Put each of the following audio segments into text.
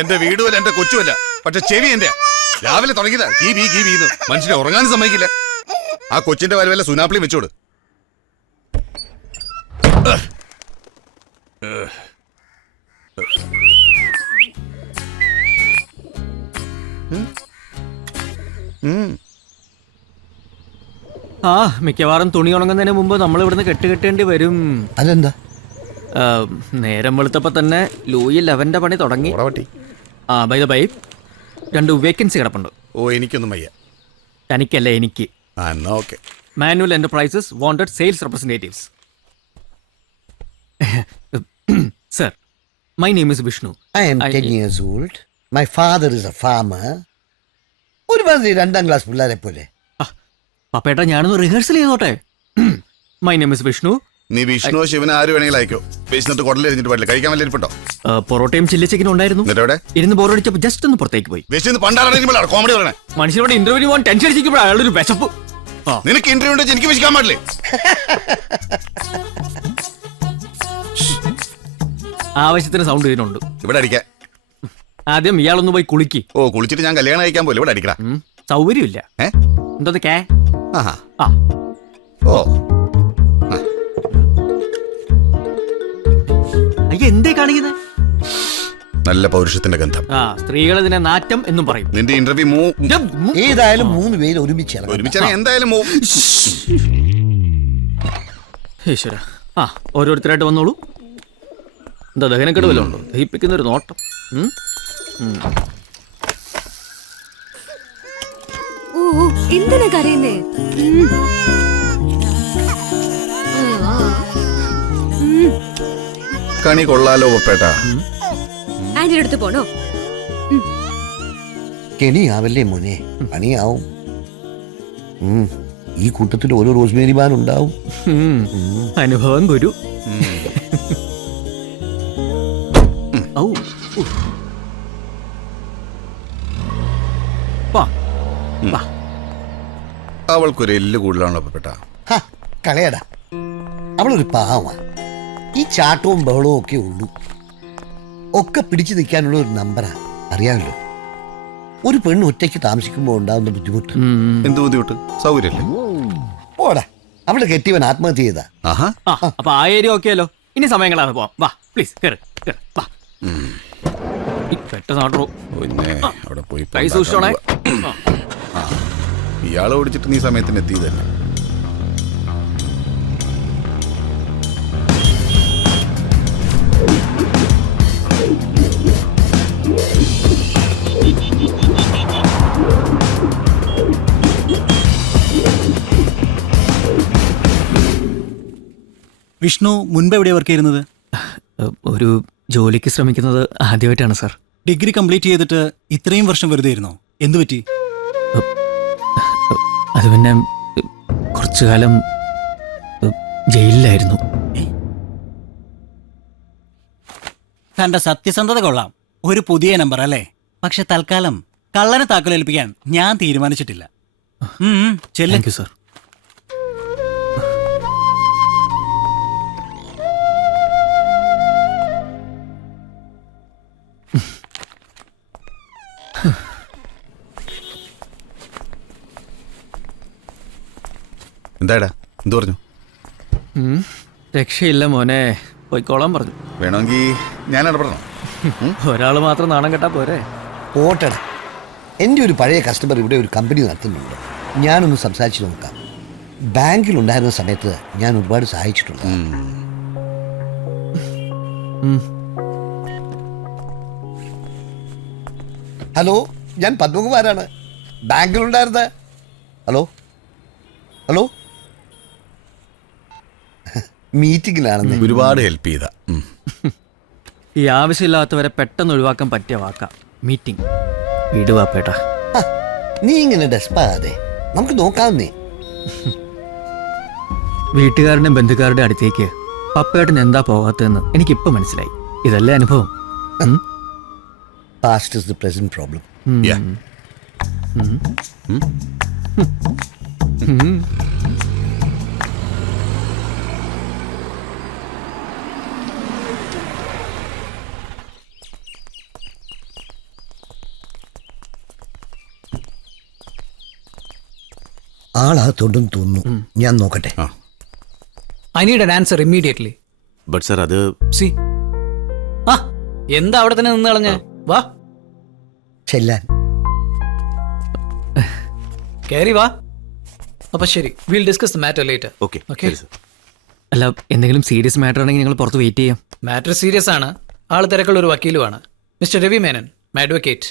എന്റെ വീടുമല്ല എന്റെ കൊച്ചുമല്ല, പക്ഷെ ചെവി എന്റെ. രാവിലെ തുടങ്ങിയതാ മനുഷ്യനെ ഉറങ്ങാൻ സമ്മതിക്കില്ല. ആ കൊച്ചിന്റെ വല്ല സുനാപ്പിളി വെച്ചോട്. മിക്കവാറും തുണി ഉണങ്ങുന്നതിന് മുമ്പ് നമ്മൾ ഇവിടുന്ന് കെട്ടുകെട്ടേണ്ടി വരും. അതെന്താ? നേരം വെളുത്തപ്പോ തന്നെ ലൂയി 11ന്റെ പണി തുടങ്ങി. ബൈ ദ ബൈ 2 വേക്കൻസി കിടപ്പുണ്ട്. ഓ, എനിക്കൊന്നും വയ്യ. തനിക്കല്ല, എനിക്ക്. Manuel enterprises wanted sales representatives. Sir, my name is Vishnu. I am 10 years old. My father is a farmer. ഒരുമാതിരി 2ാം ക്ലാസ് പിള്ളേരെ പോലെ. പപ്പേട്ടാ, ഞാനൊന്ന് റിഹേഴ്സൽ ചെയ്തോട്ടെ. My name is Vishnu. നീ വിഷ്ണു ശിവന് ആര് വേണമെങ്കിലും അയക്കോ. പേശിട്ട് കുടലിൽ എറിഞ്ഞിട്ട് പാടില്ല. കഴിക്കാൻ വല്ല ഇരിപ്പുണ്ടോ? പൊറോട്ടയും ചില്ലി ചിക്കനും ഉണ്ടായിരുന്നു. ഇരുന്ന് ബോറടിച്ചപ്പോ ജസ്റ്റ് ഒന്ന് പുറത്തേക്ക് പോയി. കോമഡി പറയണേ. മനുഷ്യരോട് ഇന്റർവ്യൂ പോകാൻ ടെൻഷൻ അടിച്ചിരിക്കുമ്പോൾ അയാളൊരു വിശപ്പ്. നിനക്ക് ഇന്റർവ്യൂ ഉണ്ടെങ്കിൽ എനിക്ക് വിളിക്കാൻ പാടില്ലേ? ആവശ്യത്തിന് സൗണ്ട് ഇതിനുണ്ട്. ഇവിടെ അടിക്കാൻ. ആദ്യം ഇയാളൊന്ന് പോയി കുളിക്ക്. ഓ, കുളിച്ചിട്ട് ഞാൻ കല്യാണം കഴിക്കാൻ പോലും. ഇവിടെ അടിക്കടാ. സൗകര്യമില്ല. എന്തോ കേ. ഓ, അയ്യ, എന്തേ കാണിക്കുന്നത്? നല്ല പൗരുഷത്തിന്റെ ഗന്ധം. സ്ത്രീകൾ ഇതിനെ നാറ്റം എന്നും പറയും. നിന്റെ ഇന്റർവ്യൂ ഏതായാലും 3 പേര് ഒരുമിച്ച് എന്തായാലും ഈശ്വര. ഓരോരുത്തരായിട്ട് വന്നോളൂ. എന്താ ദഹനക്കെട് വല്ലതും ഉണ്ടോ? ദഹിപ്പിക്കുന്നൊരു നോട്ടം. എന്തിനാ കരയുന്നേ? കണി കൊള്ളാലോ പേട്ടാ. ആന്റിയുടെ അടുത്ത് പോണോ? കെണിയാവല്ലേ മോനെ, പണിയാവും. ഈ കൂട്ടത്തിൽ ഓരോ റോസ്മേരി ബാൻ ഉണ്ടാവും. അനുഭവം ഗുരു. അവൾക്കൊരു എല്ല് കൂടുതലാണോ പേട്ടാ? കളയടാ, അവളൊരു പാവമാ. ഈ ചാട്ടവും ബഹളവും ഒക്കെ ഉള്ളൂ. ഒക്കെ പിടിച്ചു നിൽക്കാനുള്ള ഒരു നമ്പറാ, അറിയാമല്ലോ. ഒരു പെണ്ണ് ഒറ്റയ്ക്ക് താമസിക്കുമ്പോൾ ഉണ്ടാകുന്ന ബുദ്ധിമുട്ട്. എന്ത് ബുദ്ധിമുട്ട്? സൗകര്യല്ലേ? ഓടാ, അവളുടെ കെട്ടിയവൻ ആത്മഹത്യ ചെയ്താ. അപ്പൊ ആ ഏരിയ ഓക്കെയല്ലോ. ഇനി സമയങ്ങളാണ്. പോവാം. വാ പ്ലീസ്. അവിടെ പോയി സൂക്ഷിച്ചോണേ. ഇയാളെ ഓടിച്ചിട്ട് നീ സമയത്തിന് എത്തിയതല്ലേ? വിഷ്ണു മുൻപ് എവിടെയാണ് വർക്ക് ചെയ്യുന്നത്? ഒരു ജോലിക്ക് ശ്രമിക്കുന്നത് ആദ്യമായിട്ടാണ് സാർ. ഡിഗ്രി കംപ്ലീറ്റ് ചെയ്തിട്ട് ഇത്രയും വർഷം വെറുതെ ഇരുന്നോ? എന്തു പറ്റി? അത് പിന്നെ കുറച്ചു കാലം ജയിലിലായിരുന്നു. തന്റെ സത്യസന്ധത കൊള്ളാം. ഒരു പുതിയ നമ്പർ അല്ലേ? പക്ഷെ തൽക്കാലം കള്ളനെ താക്കലേൽപ്പിക്കാൻ ഞാൻ തീരുമാനിച്ചിട്ടില്ല. Thank you sir. എന്താടാ, എന്തു പറഞ്ഞു? രക്ഷയില്ല മോനെ, പോയിക്കോളാൻ പറഞ്ഞു. വേണമെങ്കിൽ ഞാൻ ഇടപെടണം. ഒരാൾ മാത്രം നാണം കെട്ടാ പോരെ? ഓട്ടടാ, എൻ്റെ ഒരു പഴയ കസ്റ്റമർ ഇവിടെ ഒരു കമ്പനി നടത്തുന്നുണ്ട്. ഞാനൊന്ന് സംസാരിച്ച് നോക്കാം. ബാങ്കിലുണ്ടായിരുന്ന സമയത്ത് ഞാൻ ഒരുപാട് സഹായിച്ചിട്ടുണ്ട്. ഹലോ, ഞാൻ പത്മകുമാരാണ്, ബാങ്കിലുണ്ടായിരുന്നത്. Hello hello മീറ്റിംഗിലാണെന്ന്. ഒരുപാട് ഹെൽപ്പ് ചെയ്ത. ഈ ആവശ്യമില്ലാത്തവരെ പെട്ടെന്ന് ഒഴിവാക്കാൻ പറ്റിയ വാക്ക മീറ്റിംഗ്. വിടുവാപ്പേട്ടാ, നീ ഇങ്ങനെ ഡെസ്പാതെ, നമുക്ക് നോക്കാവുന്നേ. വീട്ടുകാരുടെയും ബന്ധുക്കാരുടെ അടുത്തേക്ക് പപ്പേട്ടൻ എന്താ പോകാത്തതെന്ന് എനിക്കിപ്പോ മനസ്സിലായി. ഇതല്ലേ അനുഭവം? Past is the present problem. ആളകത്തോണ്ടെന്ന് തോന്നുന്നു. ഞാൻ നോക്കട്ടെ. I need an answer immediately. But sir അത് സി ആ എന്താ അവിടെ തന്നെ നിന്ന് കളഞ്ഞ? വാ ചെല്ലാൻ. കേറി വാ. അപ്പൊ ശരി, will discuss the matter later. Okay okay. ശരി സാർ. അല്ല, എന്തെങ്കിലും സീരിയസ് മാറ്റർ ആണെങ്കിൽ ഞങ്ങൾ പുറത്ത് വെയിറ്റ് ചെയ്യാം. മാറ്റർ സീരിയസ് ആണ്. ആള് തിരക്കുള്ള ഒരു വക്കീലുമാണ്. Mister Ravi Menon, my advocate,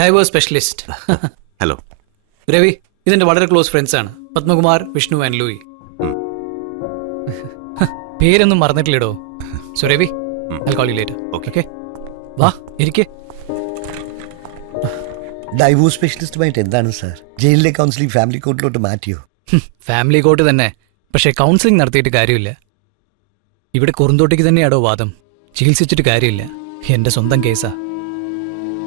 divorce specialist. Hello. Ravi ഇതിന്റെ വളരെ ക്ലോസ് ഫ്രണ്ട്സ് ആണ്. Padmakumar, Vishnu and Louie. പേരൊന്നും മറന്നിട്ടില്ലടോ. So Ravi, I'll call you later. Okay. വാ ഇരിക്കേ. ഡൈവോഴ്സ് സ്പെഷ്യലിസ്റ്റുമായിട്ട് എന്താണ് സാർ? ജയിലിലെ കൗൺസിലിംഗ് ഫാമിലി കോർട്ടിലോട്ട് മാറ്റിയോ? ഫാമിലി കോർട്ട് തന്നെ, പക്ഷേ കൗൺസിലിംഗ് നടത്തിയിട്ട് കാര്യമില്ല. ഇവിടെ കുറുന്തോട്ടിക്ക് തന്നെയാടോ വാദം. ചികിത്സിച്ചിട്ട് കാര്യമില്ല. എന്റെ സ്വന്തം കേസാ.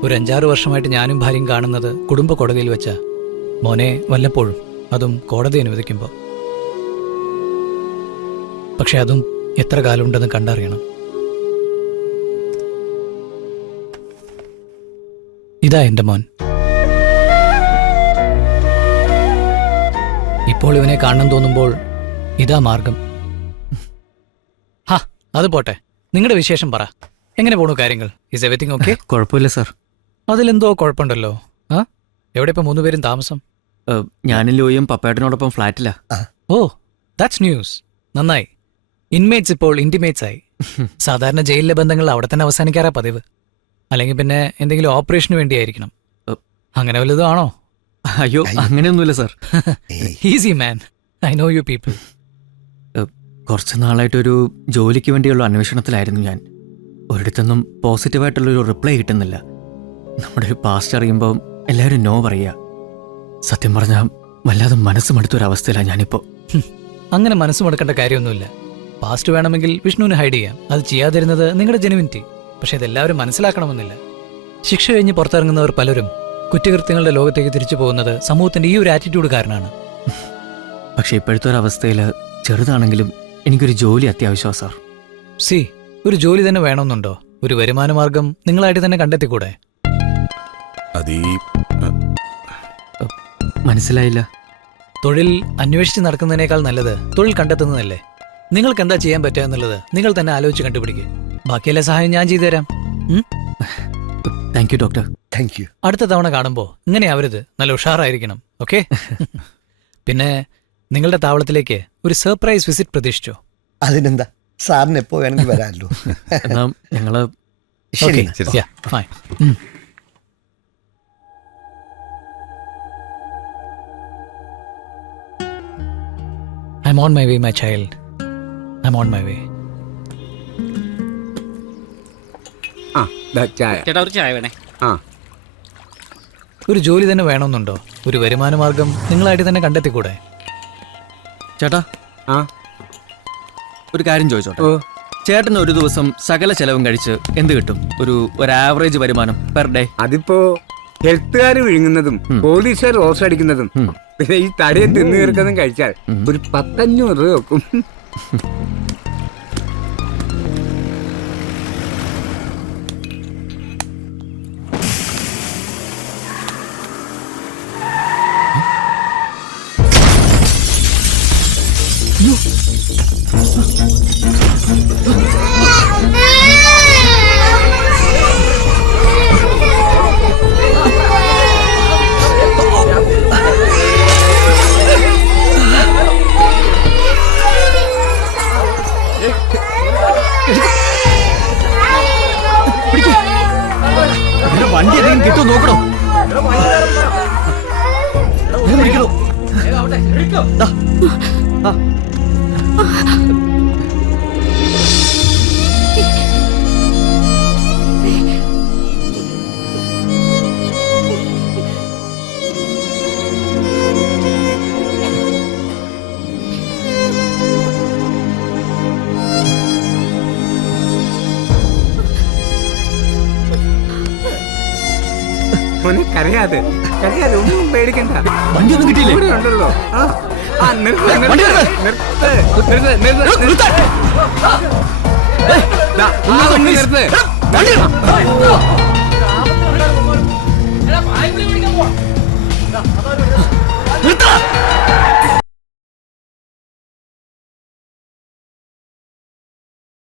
ഒരു 5-6 വർഷമായിട്ട് ഞാനും ഭാര്യയും കാണുന്നത് കുടുംബ കോടതിയിൽ വെച്ചാ. മോനെ വല്ലപ്പോഴും, അതും കോടതി അനുവദിക്കുമ്പോൾ. പക്ഷെ അതും എത്ര കാലമുണ്ടെന്ന് കണ്ടറിയണം. ഇതാ എന്റെ മോൻ. ഇപ്പോൾ ഇവനെ കാണണം തോന്നുമ്പോൾ ഇതാ മാർഗം. ഹാ, അത് പോട്ടെ. നിങ്ങളുടെ വിശേഷം പറ. എങ്ങനെ പോണു കാര്യങ്ങൾ? Is everything okay? കുഴപ്പമില്ല സാർ. അതിലെന്തോ കുഴപ്പമുണ്ടല്ലോ. ആ എവിടെ ഇപ്പൊ 3 പേരും താമസം? ഞാനും ലൂയും പപ്പേട്ടനോടൊപ്പം ഫ്ലാറ്റിലാ. ഓ, ദാറ്റ്സ് ന്യൂസ്. നന്നായി. ഇൻമേറ്റ്സ് ഇപ്പോൾ ഇന്റിമേറ്റ്സ് ആയി. സാധാരണ ജയിലിലെ ബന്ധങ്ങൾ അവിടെ തന്നെ അവസാനിക്കാറാ പതിവ്. അല്ലെങ്കിൽ പിന്നെ എന്തെങ്കിലും ഓപ്പറേഷന് വേണ്ടിയായിരിക്കണം. അങ്ങനെ വല്ലതും ആണോ? അയ്യോ, അങ്ങനെയൊന്നുമില്ല sir. Easy man, I know you people. കുറച്ച് നാളായിട്ടൊരു ജോലിക്ക് വേണ്ടിയുള്ള അന്വേഷണത്തിലായിരുന്നു ഞാൻ. ഒരിടത്തൊന്നും പോസിറ്റീവായിട്ടുള്ളൊരു റിപ്ലൈ കിട്ടുന്നില്ല. നമ്മുടെ ഒരു പാസ്റ്റ് അറിയുമ്പോൾ എല്ലാവരും നോ പറയുക. സത്യം പറഞ്ഞാൽ വല്ലാതെ മനസ്സ് മടുത്തൊരവസ്ഥയിലാണ് ഞാനിപ്പോൾ. അങ്ങനെ മനസ്സ് മടുക്കേണ്ട കാര്യമൊന്നുമില്ല. പാസ്റ്റ് വേണമെങ്കിൽ വിഷ്ണുവിന് ഹൈഡ് ചെയ്യാം. അത് ചെയ്യാതിരുന്നത് നിങ്ങളുടെ ജെനുവിനിറ്റി. പക്ഷെ ഇതെല്ലാവരും മനസ്സിലാക്കണമെന്നില്ല. ശിക്ഷ കഴിഞ്ഞ് പുറത്തിറങ്ങുന്നവർ പലരും കുറ്റകൃത്യങ്ങളുടെ ലോകത്തേക്ക് തിരിച്ചു പോകുന്നത് സമൂഹത്തിന്റെ ഈ ഒരു ആറ്റിറ്റ്യൂഡ് കാരണമാണ്. പക്ഷെ ഇപ്പോഴത്തെ ഒരു അവസ്ഥയിൽ ചെറുതാണെങ്കിലും എനിക്കൊരു ജോലി അത്യാവശ്യമാണ് സാർ. സി, ഒരു ജോലി തന്നെ വേണമെന്നുണ്ടോ? ഒരു വരുമാന മാർഗം നിങ്ങളായിട്ട് തന്നെ കണ്ടെത്തിക്കൂടെ? മനസ്സിലായില്ല. തൊഴിൽ അന്വേഷിച്ച് നടക്കുന്നതിനേക്കാൾ നല്ലത് തൊഴിൽ കണ്ടെത്തുന്നതല്ലേ? നിങ്ങൾക്ക് എന്താ ചെയ്യാൻ പറ്റുക എന്നുള്ളത് നിങ്ങൾ തന്നെ ആലോചിച്ച് കണ്ടുപിടിക്കുക. ബാക്കിയെല്ലാ സഹായം ഞാൻ ചെയ്തുതരാം. Thank you doctor. Thank you. അടുത്ത തവണ കാണുമ്പോൾ ഇങ്ങനെ ആവരുത്. നല്ല ഉഷാറായിരിക്കണം. ഓക്കെ? പിന്നെ നിങ്ങളുടെ താവളത്തിലേക്ക് ഒരു സർപ്രൈസ് വിസിറ്റ് പ്രതീക്ഷിച്ചോ? അതിനെന്താ, സാറിന് എപ്പോ വേണമെങ്കിൽ വരാമല്ലോ. എന്നാ ഞങ്ങള് ശരി. Yeah, fine. I'm on my way, my child. I'm on my way. ചേട്ടാ ഒരു ചായ വേണേ. ഒരു ജോലി തന്നെ വേണമെന്നുണ്ടോ? ഒരു വരുമാന മാർഗം നിങ്ങളായിട്ട് തന്നെ കണ്ടെത്തിക്കൂടെ? ചേട്ടാ, ഒരു കാര്യം ചോദിച്ചോട്ടെ. ചേട്ടന് ഒരു ദിവസം സകല ചെലവും കഴിച്ച് എന്ത് കിട്ടും? ഒരു ആവറേജ് വരുമാനം പെർ ഡേ? അതിപ്പോ ഹെൽത്തുകാർ വിഴുങ്ങുന്നതും പോലീസുകാർ ഓസ് അടിക്കുന്നതും പിന്നെ ഈ തടിയെ തിന്നു തീർക്കുന്നതും കഴിച്ചാൽ ഒരു 100-500 രൂപ വെക്കും. വണ്ടി എന്തെങ്കിലും കിട്ടുമോ നോക്കണോ? കരയാതെ ഒന്നും പേടിക്കണ്ട. വണ്ടിയൊന്നും കിട്ടിയില്ലേ? ഇവിടെ ഉണ്ടല്ലോ. നിർത്ത്.